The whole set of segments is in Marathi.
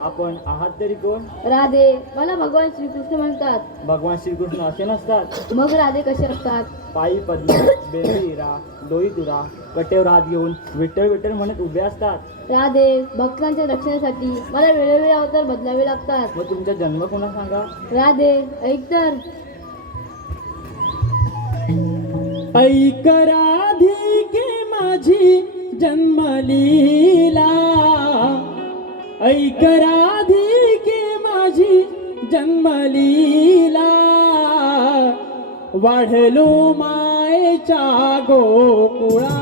आपण आहात तरी कोण? राधे मला भगवान श्रीकृष्ण म्हणतात. भगवान श्रीकृष्ण असे नसतात. मग राधे कसे असतात पायी पद्म बेरीरा डोई तुरा कटेवर हात घेऊन विठ्ठल विठ्ठल म्हणत उभे असतात. राधे भक्तांच्या रक्षणासाठी मला वेळोवेळी अवतार बदलावे लागतात. मग तुमचा जन्म कोणा सांगा? राधे ऐक तर. ऐक राधिके माझी जन्मलीला ऐक राधिके माझी जन्मलीला. वाढलो मायेच्या गोकुळाला.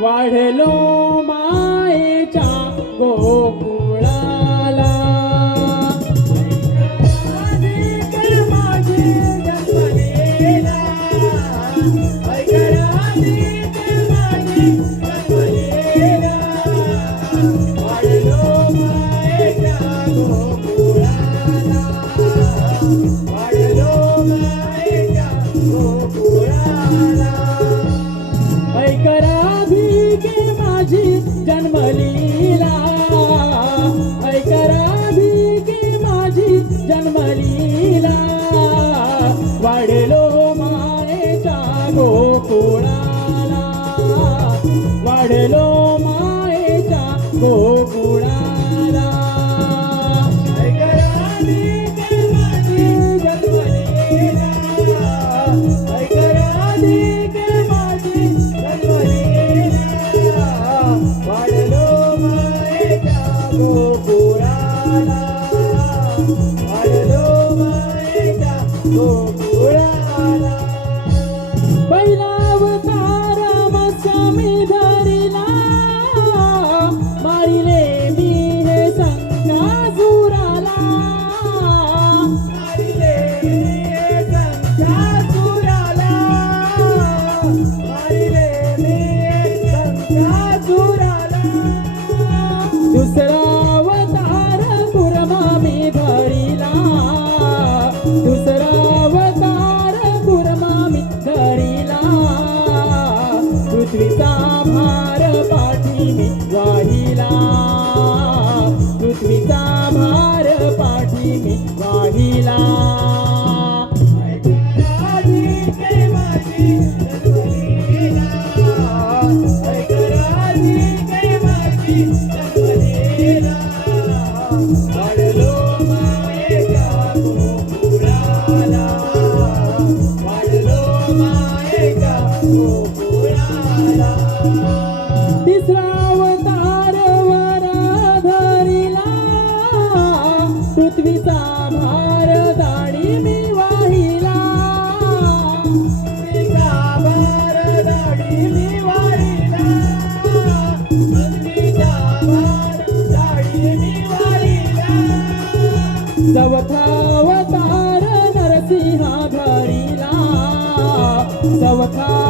वाढलो मायेच्या गोकुळाला. माझी मायेच्या भार पाठीने वाहिला. पृथ्वीचा भार पाठीने वाहिला. पृथ्वीचा भार दाढी मी वाहिला. पृथ्वीचा भार दाढी मी वाहिला. पृथ्वीचा मी वाहिला. नरसिंहा घरीला चौथा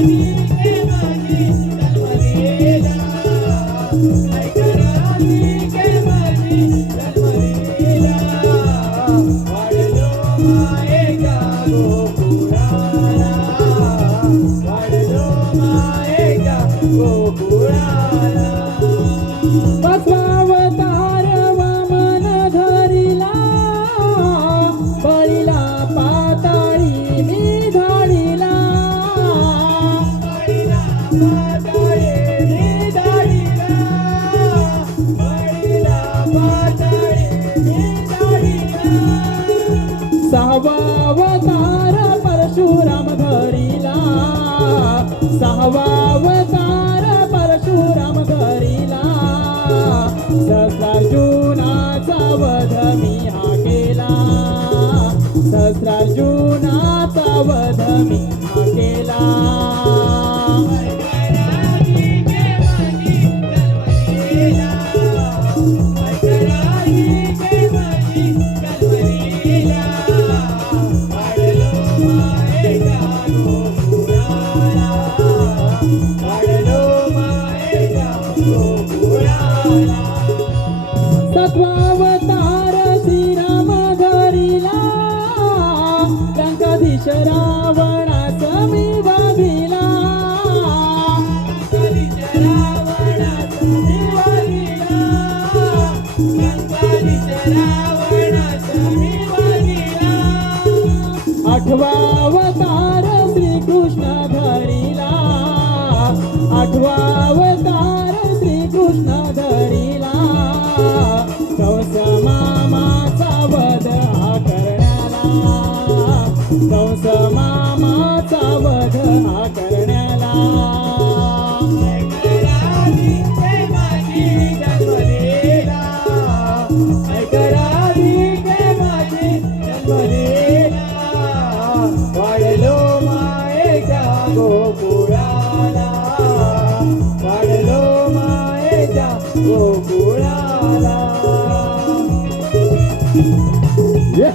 Thank you. सहावावतार परशुराम घरीला. सहावावतार सत्वावतार श्रीरामाधरीला लंकाधीश रावणास मी बाबीला आठवा आठवावतार श्रीकृष्ण धरिला कंस मामाचा वध हा करण्याला. कंस मामाचा वध हा करण्याला. ऐकरावी ते माझी गोकुळाला राधे